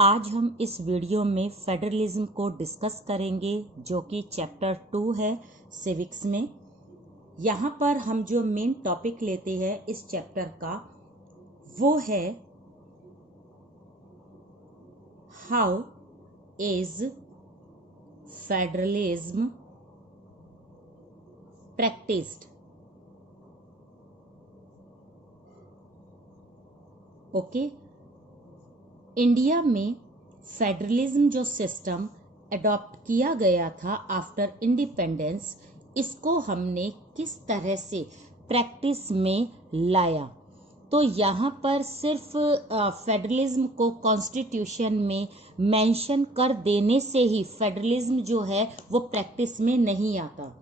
आज हम इस वीडियो में फेडरलिज्म को डिस्कस करेंगे जो कि चैप्टर 2 है सिविक्स में। यहाँ पर हम जो मेन टॉपिक लेते हैं इस चैप्टर का वो है how is federalism practised. Okay, India में फेडरलिज्म जो सिस्टम अडॉप्ट किया गया था आफ्टर इंडिपेंडेंस, इसको हमने किस तरह से प्रैक्टिस में लाया। तो यहाँ पर सिर्फ फेडरलिज्म को कॉन्स्टिट्यूशन में मेंशन कर देने से ही फेडरलिज्म जो है वो प्रैक्टिस में नहीं आता।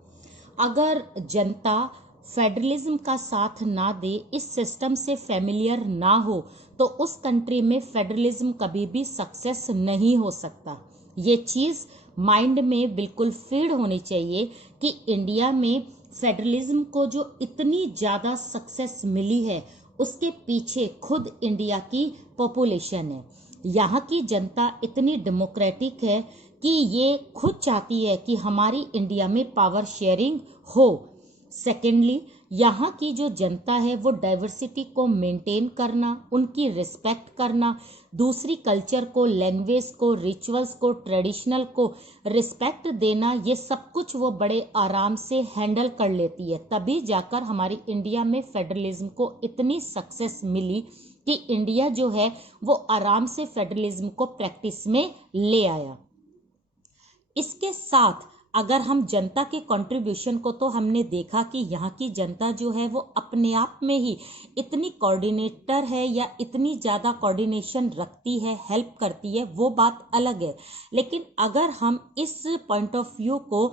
अगर जनता फेडरलिज्म का साथ ना दे, इस सिस्टम से फेमिलियर ना हो, तो उस कंट्री में फेडरलिज्म कभी भी सक्सेस नहीं हो सकता। ये चीज़ माइंड में बिल्कुल फीड होनी चाहिए कि इंडिया में फेडरलिज्म को जो इतनी ज़्यादा सक्सेस मिली है उसके पीछे खुद इंडिया की पॉपुलेशन है। यहाँ की जनता इतनी डेमोक्रेटिक है कि ये खुद चाहती है कि हमारी इंडिया में पावर शेयरिंग हो। सेकेंडली, यहाँ की जो जनता है वो डाइवर्सिटी को मेंटेन करना, उनकी रिस्पेक्ट करना, दूसरी कल्चर को, लैंग्वेज को, रिचुअल्स को, ट्रेडिशनल को रिस्पेक्ट देना, ये सब कुछ वो बड़े आराम से हैंडल कर लेती है। तभी जाकर हमारी इंडिया में फेडरलिज्म को इतनी सक्सेस मिली कि इंडिया जो है वो आराम से फेडरलिज्म को प्रैक्टिस में ले आया। इसके साथ अगर हम जनता के कंट्रीब्यूशन को, तो हमने देखा कि यहाँ की जनता जो है वो अपने आप में ही इतनी कोऑर्डिनेटर है या इतनी ज़्यादा कोऑर्डिनेशन रखती है, हेल्प करती है, वो बात अलग है। लेकिन अगर हम इस पॉइंट ऑफ व्यू को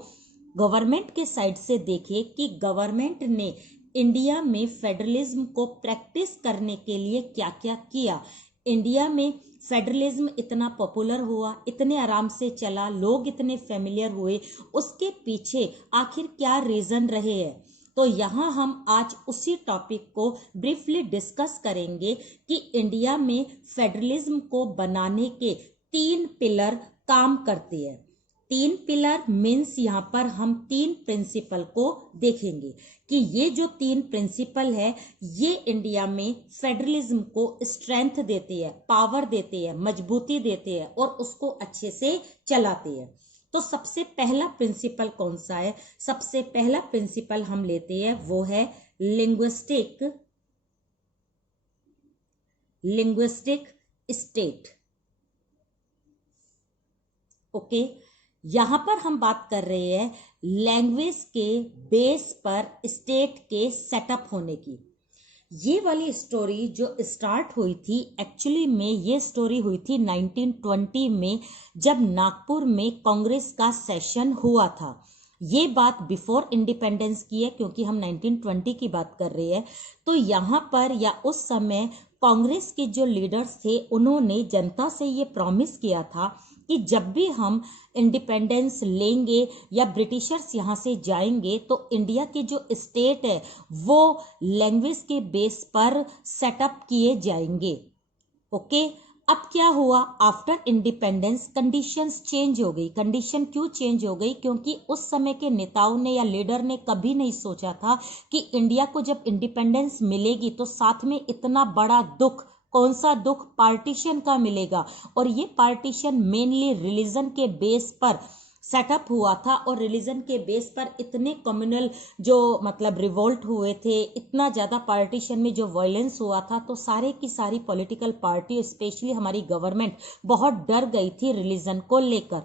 गवर्नमेंट के साइड से देखें कि गवर्नमेंट ने इंडिया में फेडरलिज्म को प्रैक्टिस करने के लिए क्या क्या किया, इंडिया में फेडरलिज्म इतना पॉपुलर हुआ, इतने आराम से चला, लोग इतने फेमिलियर हुए, उसके पीछे आखिर क्या रीज़न रहे हैं। तो यहाँ हम आज उसी टॉपिक को ब्रीफली डिस्कस करेंगे कि इंडिया में फेडरलिज्म को बनाने के 3 पिलर काम करते हैं। 3 पिलर मीन्स यहाँ पर हम 3 प्रिंसिपल को देखेंगे कि ये जो 3 प्रिंसिपल है ये इंडिया में फेडरलिज्म को स्ट्रेंथ देते हैं, पावर देते हैं, मजबूती देते हैं और उसको अच्छे से चलाते हैं। तो सबसे पहला प्रिंसिपल कौन सा है? सबसे पहला प्रिंसिपल हम लेते हैं वो है लिंग्विस्टिक स्टेट। ओके, यहाँ पर हम बात कर रहे हैं लैंग्वेज के बेस पर स्टेट के सेटअप होने की। ये वाली स्टोरी जो स्टार्ट हुई थी, एक्चुअली में ये स्टोरी हुई थी 1920 में, जब नागपुर में कांग्रेस का सेशन हुआ था। ये बात बिफोर इंडिपेंडेंस की है क्योंकि हम 1920 की बात कर रहे हैं। तो यहाँ पर या उस समय कांग्रेस के जो लीडर्स थे उन्होंने जनता से ये प्रॉमिस किया था कि जब भी हम इंडिपेंडेंस लेंगे या ब्रिटिशर्स यहाँ से जाएंगे तो इंडिया के जो स्टेट है वो लैंग्वेज के बेस पर सेटअप किए जाएंगे। ओके, अब क्या हुआ? आफ्टर इंडिपेंडेंस कंडीशंस चेंज हो गई। कंडीशन क्यों चेंज हो गई? क्योंकि उस समय के नेताओं ने या लीडर ने कभी नहीं सोचा था कि इंडिया को जब इंडिपेंडेंस मिलेगी तो साथ में इतना बड़ा दुख, कौन सा दुख? पार्टीशन का मिलेगा। और ये पार्टीशन मेनली रिलीजन के बेस पर सेटअप हुआ था और रिलीजन के बेस पर इतने कम्युनल जो मतलब रिवोल्ट हुए थे, इतना ज़्यादा पार्टीशन में जो वायलेंस हुआ था, तो सारे की सारी पॉलिटिकल पार्टी स्पेशली हमारी गवर्नमेंट बहुत डर गई थी रिलीजन को लेकर।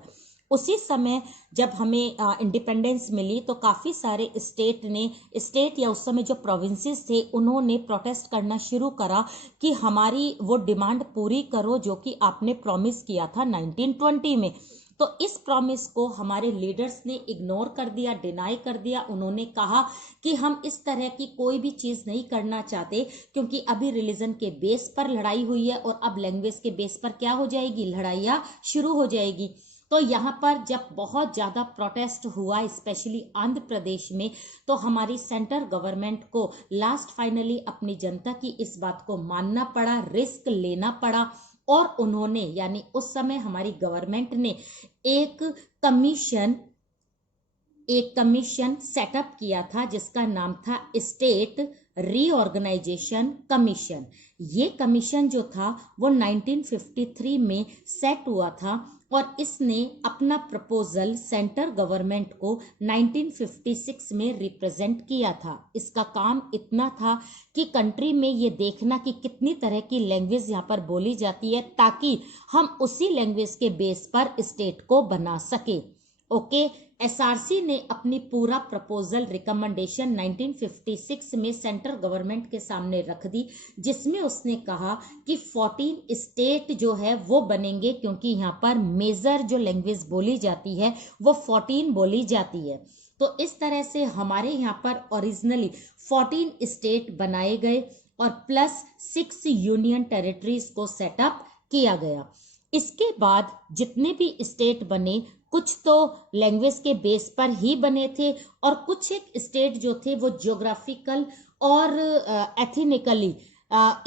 उसी समय जब हमें इंडिपेंडेंस मिली तो काफ़ी सारे स्टेट या उस समय जो प्रोविंसेस थे उन्होंने प्रोटेस्ट करना शुरू करा कि हमारी वो डिमांड पूरी करो जो कि आपने प्रॉमिस किया था 1920 में। तो इस प्रॉमिस को हमारे लीडर्स ने इग्नोर कर दिया, डिनाई कर दिया। उन्होंने कहा कि हम इस तरह की कोई भी चीज़ नहीं करना चाहते क्योंकि अभी रिलीजन के बेस पर लड़ाई हुई है और अब लैंग्वेज के बेस पर क्या हो जाएगी? लड़ाइयाँ शुरू हो जाएगी। तो यहाँ पर जब बहुत ज़्यादा प्रोटेस्ट हुआ स्पेशली आंध्र प्रदेश में, तो हमारी सेंट्रल गवर्नमेंट को लास्ट फाइनली अपनी जनता की इस बात को मानना पड़ा, रिस्क लेना पड़ा और उन्होंने यानी उस समय हमारी गवर्नमेंट ने एक कमीशन सेटअप किया था जिसका नाम था स्टेट रीऑर्गेनाइजेशन कमीशन। ये कमीशन जो था वो 1953 में सेट हुआ था और इसने अपना प्रपोजल सेंट्रल गवर्नमेंट को 1956 में रिप्रेजेंट किया था। इसका काम इतना था कि कंट्री में ये देखना कि कितनी तरह की लैंग्वेज यहाँ पर बोली जाती है ताकि हम उसी लैंग्वेज के बेस पर स्टेट को बना सके। ओके, एसआरसी ने अपनी पूरा प्रपोजल रिकमेंडेशन 1956 में सेंट्रल गवर्नमेंट के सामने रख दी, जिसमें उसने कहा कि 14 स्टेट जो है वो बनेंगे क्योंकि यहाँ पर मेजर जो लैंग्वेज बोली जाती है वो 14 बोली जाती है। तो इस तरह से हमारे यहाँ पर ओरिजिनली 14 स्टेट बनाए गए और प्लस 6 यूनियन टेरिटरीज को सेटअप किया गया। इसके बाद जितने भी स्टेट बने कुछ तो लैंग्वेज के बेस पर ही बने थे और कुछ एक स्टेट जो थे वो ज्योग्राफिकल और एथनिकली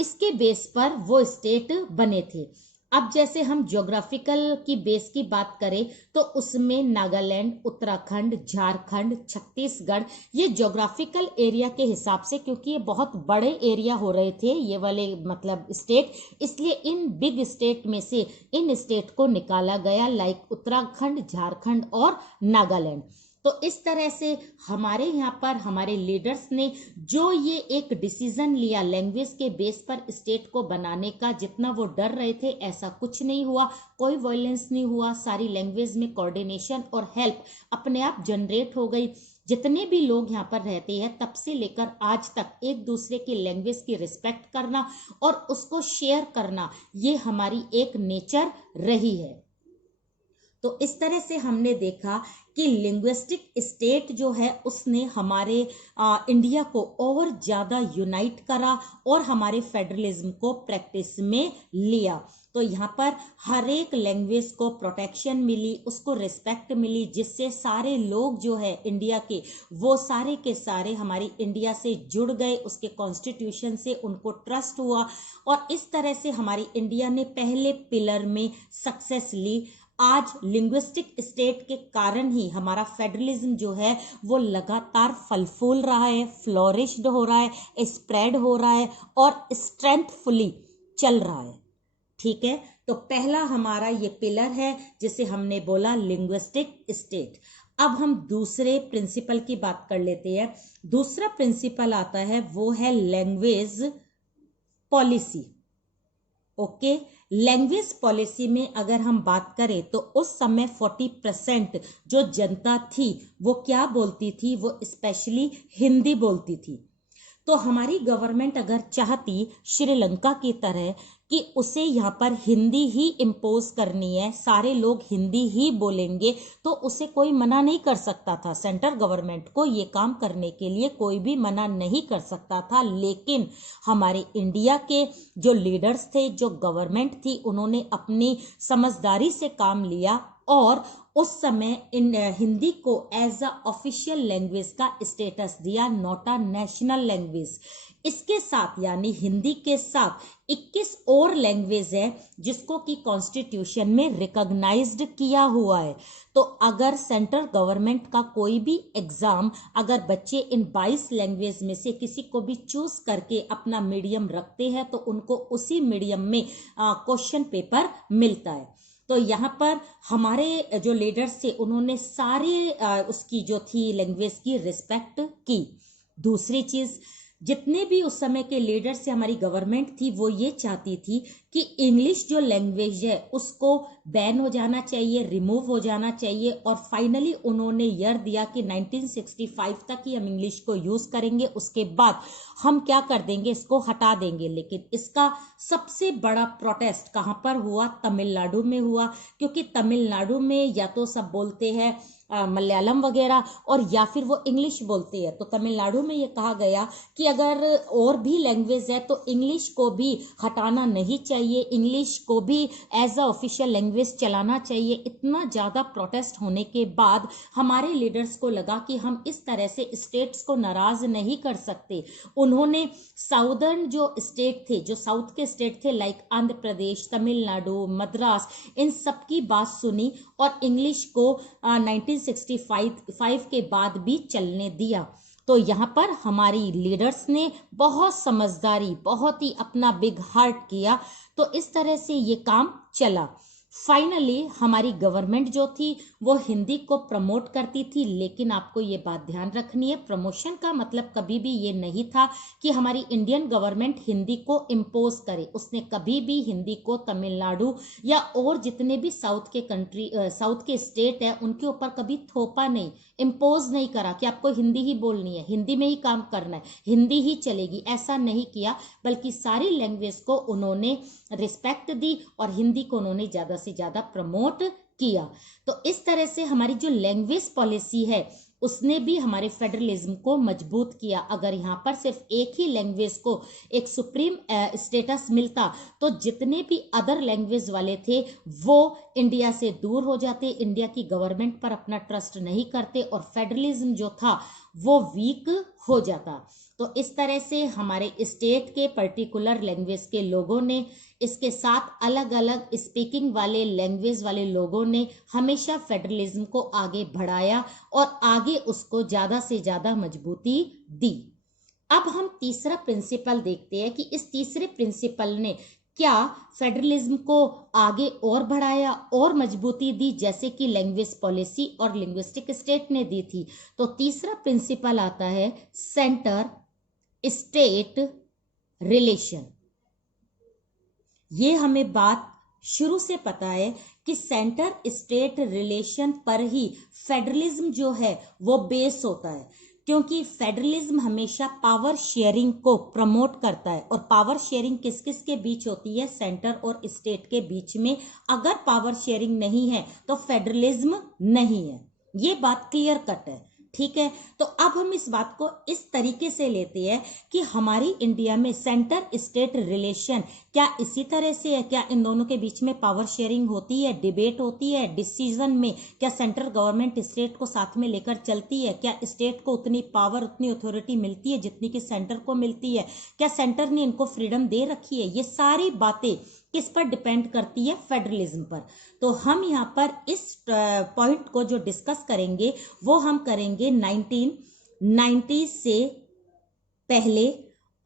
इसके बेस पर वो स्टेट बने थे। अब जैसे हम ज्योग्राफिकल की बेस की बात करें तो उसमें नागालैंड, उत्तराखंड, झारखंड, छत्तीसगढ़ ये ज्योग्राफिकल एरिया के हिसाब से, क्योंकि ये बहुत बड़े एरिया हो रहे थे ये वाले मतलब स्टेट, इसलिए इन बिग स्टेट में से इन स्टेट को निकाला गया लाइक उत्तराखंड, झारखंड और नागालैंड। तो इस तरह से हमारे यहाँ पर हमारे लीडर्स ने जो ये एक डिसीजन लिया लैंग्वेज के बेस पर स्टेट को बनाने का, जितना वो डर रहे थे ऐसा कुछ नहीं हुआ, कोई वायलेंस नहीं हुआ, सारी लैंग्वेज में कोऑर्डिनेशन और हेल्प अपने आप जनरेट हो गई। जितने भी लोग यहाँ पर रहते हैं तब से लेकर आज तक एक दूसरे की लैंग्वेज की रिस्पेक्ट करना और उसको शेयर करना ये हमारी एक नेचर रही है। तो इस तरह से हमने देखा कि लिंग्विस्टिक स्टेट जो है उसने हमारे इंडिया को और ज़्यादा यूनाइट करा और हमारे फेडरलिज्म को प्रैक्टिस में लिया। तो यहाँ पर हर एक लैंग्वेज को प्रोटेक्शन मिली, उसको रिस्पेक्ट मिली, जिससे सारे लोग जो है इंडिया के वो सारे के सारे हमारी इंडिया से जुड़ गए, उसके कॉन्स्टिट्यूशन से उनको ट्रस्ट हुआ और इस तरह से हमारी इंडिया ने पहले पिलर में सक्सेस ली। आज लिंग्विस्टिक स्टेट के कारण ही हमारा फेडरलिज्म जो है वो लगातार फल फूल रहा है, फ्लोरिश्ड हो रहा है, स्प्रेड हो रहा है और स्ट्रेंथफुली चल रहा है। ठीक है, तो पहला हमारा ये पिलर है जिसे हमने बोला लिंग्विस्टिक स्टेट। अब हम दूसरे प्रिंसिपल की बात कर लेते हैं। दूसरा प्रिंसिपल आता है वो है language policy. Okay, language policy में अगर हम बात करें तो उस समय 40% जो जनता थी वो क्या बोलती थी, वो स्पेशली हिंदी बोलती थी। तो हमारी गवर्नमेंट अगर चाहती श्रीलंका की तरह कि उसे यहाँ पर हिंदी ही इम्पोज करनी है, सारे लोग हिंदी ही बोलेंगे, तो उसे कोई मना नहीं कर सकता था। सेंट्रल गवर्नमेंट को ये काम करने के लिए कोई भी मना नहीं कर सकता था। लेकिन हमारे इंडिया के जो लीडर्स थे, जो गवर्नमेंट थी, उन्होंने अपनी समझदारी से काम लिया और उस समय हिंदी को एज अ ऑफिशियल लैंग्वेज का स्टेटस दिया, नॉट अ नेशनल लैंग्वेज। इसके साथ यानी हिंदी के साथ 21 और लैंग्वेज है जिसको कि कॉन्स्टिट्यूशन में रिकॉग्नाइज्ड किया हुआ है। तो अगर सेंट्रल गवर्नमेंट का कोई भी एग्जाम अगर बच्चे इन 22 लैंग्वेज में से किसी को भी चूज करके अपना मीडियम रखते हैं तो उनको उसी मीडियम में क्वेश्चन पेपर मिलता है। तो यहाँ पर हमारे जो लीडर्स थे उन्होंने सारे उसकी जो थी लैंग्वेज की रिस्पेक्ट की। दूसरी चीज, जितने भी उस समय के लीडर्स से हमारी गवर्नमेंट थी वो ये चाहती थी कि इंग्लिश जो लैंग्वेज है उसको बैन हो जाना चाहिए, रिमूव हो जाना चाहिए। और फाइनली उन्होंने ईयर दिया कि 1965 तक ही हम इंग्लिश को यूज करेंगे, उसके बाद हम क्या कर देंगे, इसको हटा देंगे। लेकिन इसका सबसे बड़ा प्रोटेस्ट कहाँ पर हुआ? तमिलनाडु में हुआ, क्योंकि तमिलनाडु में या तो सब बोलते हैं मलयालम वगैरह, और या फिर वो इंग्लिश बोलते हैं। तो तमिलनाडु में ये कहा गया कि अगर और भी लैंग्वेज है तो इंग्लिश को भी हटाना नहीं चाहिए, इंग्लिश को भी एज अ ऑफिशियल लैंग्वेज चलाना चाहिए। इतना ज़्यादा प्रोटेस्ट होने के बाद हमारे लीडर्स को लगा कि हम इस तरह से स्टेट्स को नाराज नहीं कर सकते। उन्होंने साउदर्न जो स्टेट थे, जो साउथ के स्टेट थे, लाइक आंध्र प्रदेश, तमिलनाडु, मद्रास, इन सब की बात सुनी और इंग्लिश को 1965 के बाद भी चलने दिया। तो यहाँ पर हमारी लीडर्स ने बहुत समझदारी, बहुत ही अपना बिग हार्ट किया। तो इस तरह से ये काम चला। फाइनली हमारी गवर्नमेंट जो थी वो हिंदी को प्रमोट करती थी, लेकिन आपको ये बात ध्यान रखनी है, प्रमोशन का मतलब कभी भी ये नहीं था कि हमारी इंडियन गवर्नमेंट हिंदी को इम्पोज करे। उसने कभी भी हिंदी को तमिलनाडु या और जितने भी साउथ के स्टेट है उनके ऊपर कभी थोपा नहीं, इम्पोज नहीं करा कि आपको हिंदी ही बोलनी है, हिंदी में ही काम करना है, हिंदी ही चलेगी, ऐसा नहीं किया। बल्कि सारी लैंग्वेज को उन्होंने रिस्पेक्ट दी और हिंदी को उन्होंने ज़्यादा से ज़्यादा प्रमोट किया। तो इस तरह से हमारी जो लैंग्वेज पॉलिसी है उसने भी हमारे फेडरलिज्म को मजबूत किया। अगर यहाँ पर सिर्फ एक ही लैंग्वेज को एक सुप्रीम स्टेटस मिलता तो जितने भी अदर लैंग्वेज वाले थे वो इंडिया से दूर हो जाते, इंडिया की गवर्नमेंट पर अपना ट्रस्ट नहीं करते और फेडरलिज्म जो था वो वीक हो जाता। तो इस तरह से हमारे स्टेट के पर्टिकुलर लैंग्वेज के लोगों ने, इसके साथ अलग अलग स्पीकिंग वाले लैंग्वेज वाले लोगों ने हमेशा फेडरलिज्म को आगे बढ़ाया और आगे उसको ज़्यादा से ज़्यादा मजबूती दी। अब हम तीसरा प्रिंसिपल देखते हैं कि इस तीसरे प्रिंसिपल ने क्या फेडरलिज्म को आगे और बढ़ाया और मजबूती दी, जैसे कि लैंग्वेज पॉलिसी और लिंग्विस्टिक स्टेट ने दी थी। तो तीसरा प्रिंसिपल आता है सेंटर स्टेट रिलेशन। ये हमें बात शुरू से पता है कि सेंटर स्टेट रिलेशन पर ही फेडरलिज्म जो है वो बेस होता है, क्योंकि फेडरलिज्म हमेशा पावर शेयरिंग को प्रमोट करता है। और पावर शेयरिंग किस किस के बीच होती है? सेंटर और स्टेट के बीच में। अगर पावर शेयरिंग नहीं है तो फेडरलिज्म नहीं है। ये बात क्लियर कट है, ठीक है। तो अब हम इस बात को इस तरीके से लेते हैं कि हमारी इंडिया में सेंटर स्टेट रिलेशन क्या इसी तरह से है? क्या इन दोनों के बीच में पावर शेयरिंग होती है, डिबेट होती है डिसीजन में? क्या सेंट्रल गवर्नमेंट स्टेट को साथ में लेकर चलती है? क्या स्टेट को उतनी पावर, उतनी अथॉरिटी मिलती है जितनी कि सेंटर को मिलती है? क्या सेंटर ने इनको फ्रीडम दे रखी है? ये सारी बातें किस पर डिपेंड करती है? फेडरलिज्म पर। तो हम यहाँ पर इस पॉइंट को जो डिस्कस करेंगे वो हम करेंगे 1990 से पहले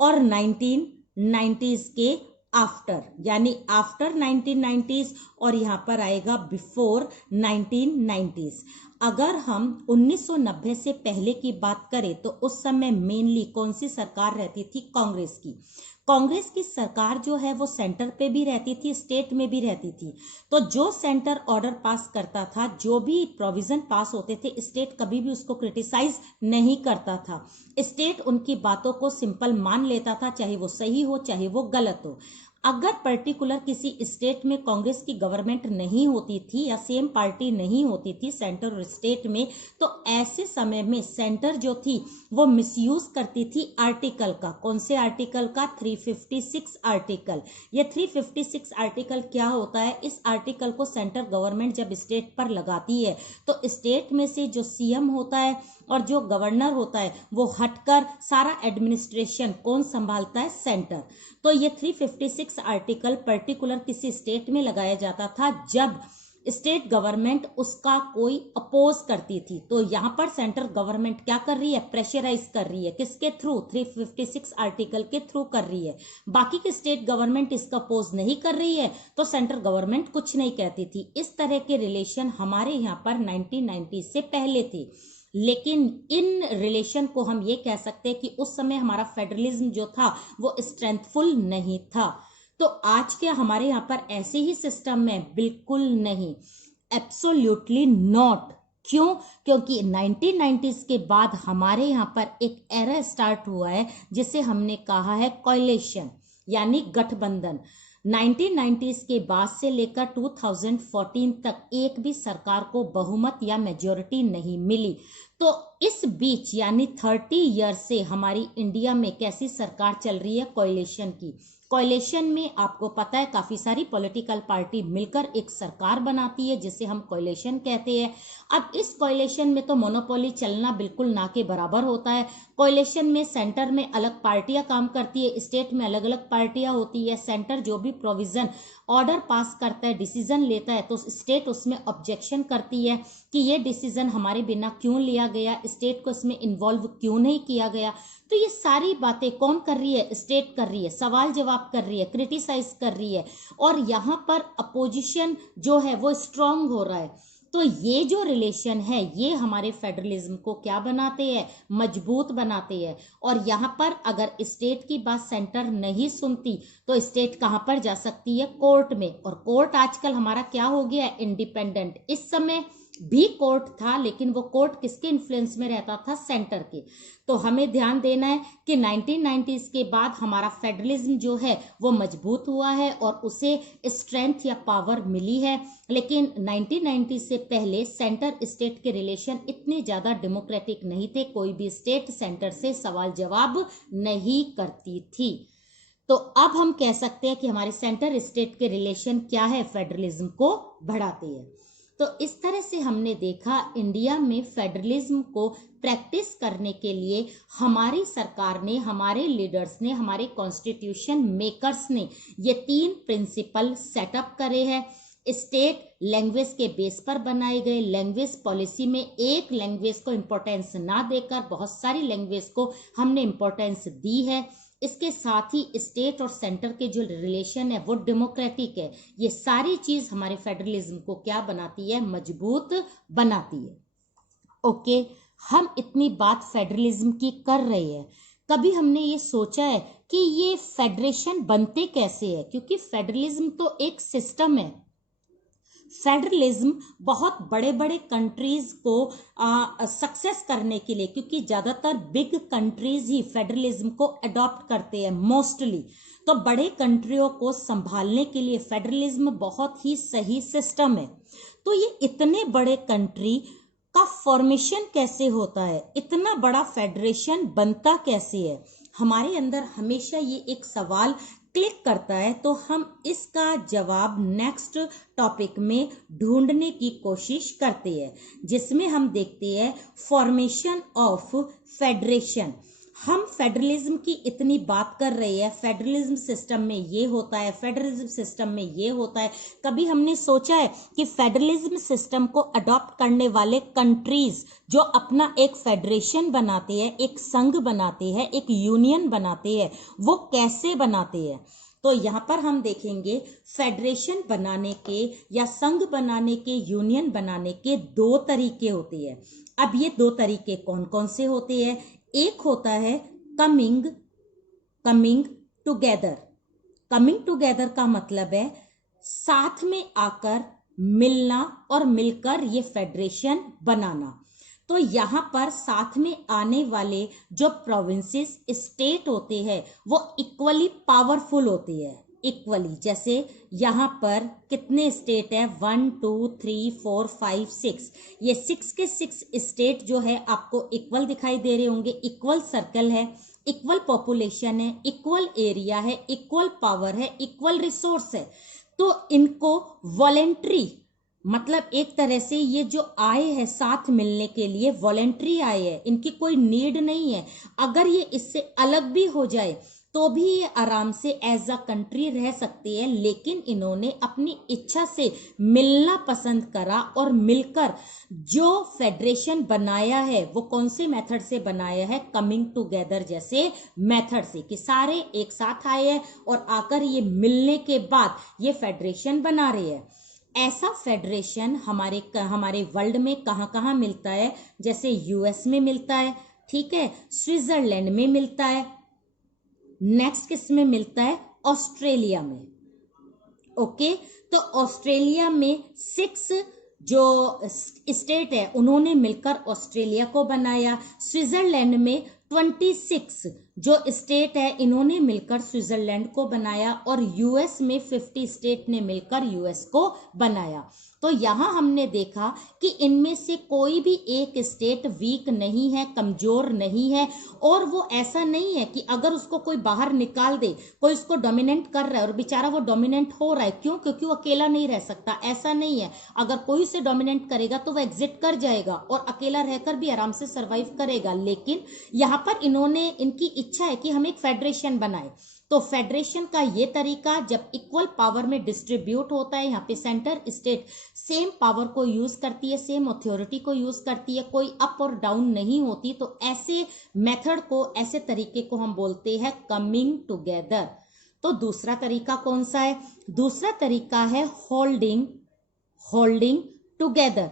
और 1990s के आफ्टर, यानी आफ्टर 1990s, और यहाँ पर आएगा बिफोर 1990s। अगर हम 1990 से पहले की बात करें तो उस समय मेनली कौन सी सरकार रहती थी? कांग्रेस की। कांग्रेस की सरकार जो है वो सेंटर पे भी रहती थी, स्टेट में भी रहती थी। तो जो सेंटर ऑर्डर पास करता था, जो भी प्रोविजन पास होते थे, स्टेट कभी भी उसको क्रिटिसाइज नहीं करता था। स्टेट उनकी बातों को सिंपल मान लेता था, चाहे वो सही हो चाहे वो गलत हो। अगर पर्टिकुलर किसी स्टेट में कांग्रेस की गवर्नमेंट नहीं होती थी या सेम पार्टी नहीं होती थी सेंटर और स्टेट में, तो ऐसे समय में सेंटर जो थी वो मिसयूज करती थी आर्टिकल का। कौन से आर्टिकल का? 356 आर्टिकल। ये 356 आर्टिकल क्या होता है? इस आर्टिकल को सेंट्रल गवर्नमेंट जब स्टेट पर लगाती है तो स्टेट में से जो सीएम होता है और जो गवर्नर होता है वो हटकर सारा एडमिनिस्ट्रेशन कौन संभालता है? सेंटर। तो ये 356 आर्टिकल पर्टिकुलर किसी स्टेट में लगाया जाता था जब स्टेट गवर्नमेंट उसका कोई अपोज करती थी। तो यहाँ पर सेंट्रल गवर्नमेंट क्या कर रही है? प्रेशराइज कर रही है। किसके थ्रू? 356 आर्टिकल के थ्रू कर रही है। बाकी की स्टेट गवर्नमेंट इसका अपोज नहीं कर रही है तो सेंट्रल गवर्नमेंट कुछ नहीं कहती थी। इस तरह के रिलेशन हमारे यहाँ पर 1990 से पहले थे। लेकिन इन रिलेशन को हम ये कह सकते हैं कि उस समय हमारा फेडरलिज्म जो था वो स्ट्रेंथफुल नहीं था। तो आज क्या हमारे यहाँ पर ऐसे ही सिस्टम में? बिल्कुल नहीं, एब्सोल्युटली नॉट। क्यों? क्योंकि 1990s के बाद हमारे यहाँ पर एक एरा स्टार्ट हुआ है जिसे हमने कहा है कोएलिशन, यानी गठबंधन। 1990s के बाद से लेकर 2014 तक एक भी सरकार को बहुमत या मेजोरिटी नहीं मिली। तो इस बीच यानी 30 ईयर से हमारी इंडिया में कैसी सरकार चल रही है? कोएलिशन की। कोएलिशन में आपको पता है काफी सारी पॉलिटिकल पार्टी मिलकर एक सरकार बनाती है जिसे हम कोएलिशन कहते हैं। अब इस कोएलिशन में तो मोनोपोली चलना बिल्कुल ना के बराबर होता है। कोएलिशन में सेंटर में अलग पार्टियां काम करती है, स्टेट में अलग अलग पार्टियां होती है। सेंटर जो भी प्रोविजन ऑर्डर पास करता है, डिसीजन लेता है, तो स्टेट उसमें ऑब्जेक्शन करती है कि ये डिसीजन हमारे बिना क्यों लिया गया, स्टेट को इसमें इन्वॉल्व क्यों नहीं किया गया। तो ये सारी बातें कौन कर रही है? स्टेट कर रही है, सवाल जवाब कर रही है, क्रिटिसाइज कर रही है, और यहाँ पर अपोजिशन जो है वो स्ट्रांग हो रहा है। तो ये जो रिलेशन है ये हमारे फेडरलिज्म को क्या बनाते हैं? मजबूत बनाते हैं। और यहाँ पर अगर स्टेट की बात सेंटर नहीं सुनती तो स्टेट कहाँ पर जा सकती है? कोर्ट में। और कोर्ट आजकल हमारा क्या हो गया है? इंडिपेंडेंट। इस समय भी कोर्ट था लेकिन वो कोर्ट किसके इन्फ्लुएंस में रहता था? सेंटर के। तो हमें ध्यान देना है कि 1990s के बाद हमारा फेडरलिज्म जो है वो मजबूत हुआ है और उसे स्ट्रेंथ या पावर मिली है। लेकिन 1990 से पहले सेंटर स्टेट के रिलेशन इतने ज्यादा डेमोक्रेटिक नहीं थे, कोई भी स्टेट सेंटर से सवाल जवाब नहीं करती थी। तो अब हम कह सकते हैं कि हमारे सेंटर स्टेट के रिलेशन क्या है? फेडरलिज्म को बढ़ाते हैं। तो इस तरह से हमने देखा इंडिया में फेडरलिज्म को प्रैक्टिस करने के लिए हमारी सरकार ने, हमारे लीडर्स ने, हमारे कॉन्स्टिट्यूशन मेकर्स ने ये 3 प्रिंसिपल सेटअप करे हैं। स्टेट लैंग्वेज के बेस पर बनाए गए। लैंग्वेज पॉलिसी में एक लैंग्वेज को इंपॉर्टेंस ना देकर बहुत सारी लैंग्वेज को हमने इंपॉर्टेंस दी है। इसके साथ ही स्टेट और सेंटर के जो रिलेशन है वो डेमोक्रेटिक है। ये सारी चीज हमारे फेडरलिज्म को क्या बनाती है? मजबूत बनाती है। ओके, हम इतनी बात फेडरलिज्म की कर रहे हैं, कभी हमने ये सोचा है कि ये फेडरेशन बनते कैसे है? क्योंकि फेडरलिज्म तो एक सिस्टम है। फेडरलिज्म बहुत बड़े बड़े कंट्रीज को सक्सेस करने के लिए, क्योंकि ज्यादातर बिग कंट्रीज ही फेडरलिज्म को अडॉप्ट करते हैं मोस्टली, तो बड़े कंट्रियों को संभालने के लिए फेडरलिज्म बहुत ही सही सिस्टम है। तो ये इतने बड़े कंट्री का फॉर्मेशन कैसे होता है? इतना बड़ा फेडरेशन बनता कैसे है? हमारे अंदर हमेशा ये एक सवाल क्लिक करता है। तो हम इसका जवाब नेक्स्ट टॉपिक में ढूंढने की कोशिश करते हैं, जिसमें हम देखते हैं फॉर्मेशन ऑफ फेडरेशन। हम फेडरलिज्म की इतनी बात कर रहे हैं, फेडरलिज्म सिस्टम में ये होता है, फेडरलिज्म सिस्टम में ये होता है। कभी हमने सोचा है कि फेडरलिज्म सिस्टम को अडॉप्ट करने वाले कंट्रीज जो अपना एक फेडरेशन बनाते हैं, एक संघ बनाते हैं, एक यूनियन बनाते हैं, वो कैसे बनाते हैं? तो यहाँ पर हम देखेंगे फेडरेशन बनाने के या संघ बनाने के, यूनियन बनाने के 2 तरीके होते हैं। अब ये 2 तरीके कौन कौन से होते हैं? एक होता है कमिंग टुगेदर। कमिंग टुगेदर का मतलब है साथ में आकर मिलना और मिलकर ये फेडरेशन बनाना। तो यहाँ पर साथ में आने वाले जो प्रोविंसेस, स्टेट होते हैं वो इक्वली पावरफुल होते हैं। इक्वली, जैसे यहाँ पर कितने स्टेट है? 1 2 3 4 5 6। ये 6 के 6 स्टेट जो है आपको इक्वल दिखाई दे रहे होंगे। इक्वल सर्कल है, इक्वल पॉपुलेशन है, इक्वल एरिया है, इक्वल पावर है, इक्वल रिसोर्स है। तो इनको वॉलेंट्री, मतलब एक तरह से ये जो आए हैं साथ मिलने के लिए, वॉलेंट्री आए हैं, इनकी कोई नीड नहीं है। अगर ये इससे अलग भी हो जाए तो भी ये आराम से एज अ कंट्री रह सकती है, लेकिन इन्होंने अपनी इच्छा से मिलना पसंद करा और मिलकर जो फेडरेशन बनाया है वो कौन से मेथड से बनाया है? कमिंग टुगेदर जैसे मेथड से, कि सारे एक साथ आए हैं और आकर ये मिलने के बाद ये फेडरेशन बना रहे हैं। ऐसा फेडरेशन हमारे वर्ल्ड में कहाँ कहाँ मिलता है? जैसे यूएस में मिलता है, ठीक है, स्विट्जरलैंड में मिलता है, नेक्स्ट किस में मिलता है? ऑस्ट्रेलिया में। ओके, तो ऑस्ट्रेलिया में 6 जो स्टेट है उन्होंने मिलकर ऑस्ट्रेलिया को बनाया। स्विट्जरलैंड में 26 जो स्टेट है इन्होंने मिलकर स्विट्जरलैंड को बनाया और यूएस में 50 स्टेट ने मिलकर यूएस को बनाया। तो यहां हमने देखा कि इनमें से कोई भी एक स्टेट वीक नहीं है, कमजोर नहीं है, और वो ऐसा नहीं है कि अगर उसको कोई बाहर निकाल दे, कोई उसको डोमिनेट कर रहा है और बेचारा वो डोमिनेट हो रहा है, क्यों? क्योंकि वो अकेला नहीं रह सकता, ऐसा नहीं है। अगर कोई उसे डोमिनेट करेगा तो वो एग्जिट कर जाएगा और अकेला रहकर भी आराम से सर्वाइव करेगा। लेकिन यहाँ पर इनकी इच्छा है कि हम एक फेडरेशन बनाए। तो फेडरेशन का ये तरीका जब इक्वल पावर में डिस्ट्रीब्यूट होता है, यहाँ पे सेंटर स्टेट सेम पावर को यूज करती है, सेम अथॉरिटी को यूज करती है, कोई अप और डाउन नहीं होती, तो ऐसे मेथड को, ऐसे तरीके को हम बोलते हैं कमिंग टुगेदर। तो दूसरा तरीका कौन सा है? दूसरा तरीका है होल्डिंग टुगेदर।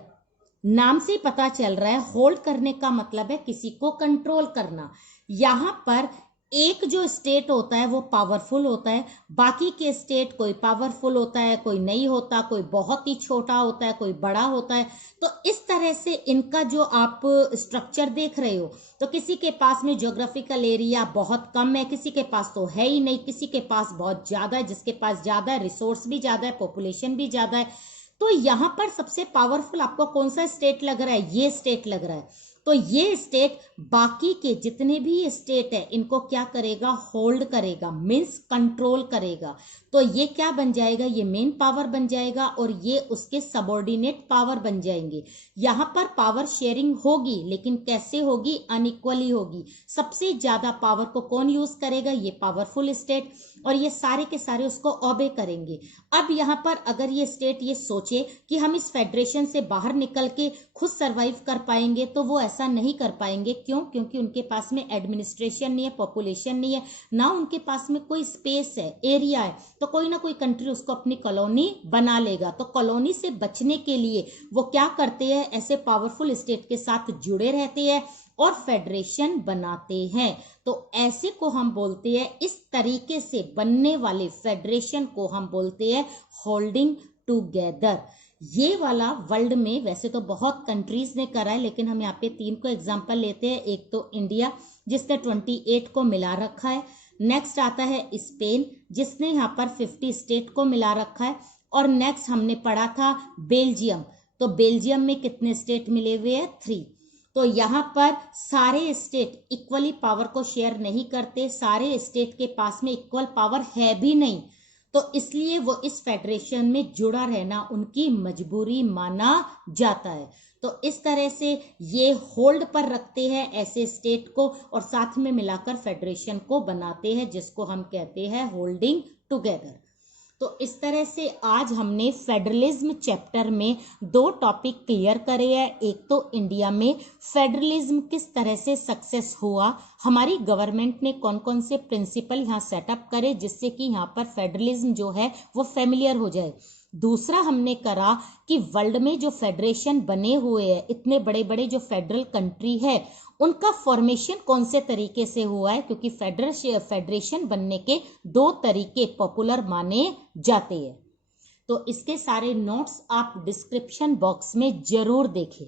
नाम से ही पता चल रहा है, होल्ड करने का मतलब है किसी को कंट्रोल करना। यहां पर एक जो स्टेट होता है वो पावरफुल होता है, बाकी के स्टेट कोई पावरफुल होता है, कोई नहीं होता, कोई बहुत ही छोटा होता है, कोई बड़ा होता है। तो इस तरह से इनका जो आप स्ट्रक्चर देख रहे हो, तो किसी के पास में ज्योग्राफिकल एरिया बहुत कम है, किसी के पास तो है ही नहीं, किसी के पास बहुत ज्यादा है, जिसके पास ज्यादा है रिसोर्स भी ज्यादा है, पॉपुलेशन भी ज्यादा है। तो यहां पर सबसे पावरफुल आपको कौन सा स्टेट लग रहा है? ये स्टेट लग रहा है। तो ये स्टेट बाकी के जितने भी स्टेट है इनको क्या करेगा? होल्ड करेगा, मीन्स कंट्रोल करेगा। तो ये क्या बन जाएगा? ये मेन पावर बन जाएगा और ये उसके सबऑर्डिनेट पावर बन जाएंगे। यहां पर पावर शेयरिंग होगी, लेकिन कैसे होगी? अनइक्वली होगी। सबसे ज्यादा पावर को कौन यूज करेगा? ये पावरफुल स्टेट, और ये सारे के सारे उसको ओबे करेंगे। अब यहां पर अगर ये स्टेट ये सोचे कि हम इस फेडरेशन से बाहर निकल के खुद सर्वाइव कर पाएंगे, तो वो ऐसा नहीं कर पाएंगे। क्यों? क्योंकि उनके पास में एडमिनिस्ट्रेशन नहीं है, पॉपुलेशन नहीं है, ना उनके पास में कोई स्पेस है, एरिया है। तो कोई ना कोई कंट्री उसको अपनी कॉलोनी बना लेगा। तो कॉलोनी से बचने के लिए वो क्या करते हैं? ऐसे पावरफुल स्टेट के साथ जुड़े रहते हैं और फेडरेशन बनाते हैं। तो ऐसे को हम बोलते हैं, इस तरीके से बनने वाले फेडरेशन को हम बोलते हैं होल्डिंग टुगेदर। ये वाला वर्ल्ड में वैसे तो बहुत कंट्रीज ने करा है, लेकिन हम यहाँ पे 3 को एग्जांपल लेते हैं। एक तो इंडिया जिसने 28 को मिला रखा है, नेक्स्ट आता है स्पेन जिसने यहाँ पर 50 स्टेट को मिला रखा है, और नेक्स्ट हमने पढ़ा था बेल्जियम। तो बेल्जियम में कितने स्टेट मिले हुए हैं? 3। तो यहाँ पर सारे स्टेट इक्वली पावर को शेयर नहीं करते, सारे स्टेट के पास में इक्वल पावर है भी नहीं, तो इसलिए वो इस फेडरेशन में जुड़ा रहना उनकी मजबूरी माना जाता है। तो इस तरह से ये होल्ड पर रखते हैं ऐसे स्टेट को और साथ में मिलाकर फेडरेशन को बनाते हैं, जिसको हम कहते हैं होल्डिंग टुगेदर। तो इस तरह से आज हमने फेडरलिज्म चैप्टर में 2 टॉपिक क्लियर करे हैं। एक तो इंडिया में फेडरलिज्म किस तरह से सक्सेस हुआ, हमारी गवर्नमेंट ने कौन कौन से प्रिंसिपल यहाँ सेटअप करे जिससे कि यहाँ पर फेडरलिज्म जो है वो फेमिलियर हो जाए। दूसरा हमने करा कि वर्ल्ड में जो फेडरेशन बने हुए हैं, इतने बड़े बड़े जो फेडरल कंट्री है, उनका फॉर्मेशन कौन से तरीके से हुआ है, क्योंकि फेडरेशन बनने के 2 तरीके पॉपुलर माने जाते हैं। तो इसके सारे नोट्स आप डिस्क्रिप्शन बॉक्स में जरूर देखें।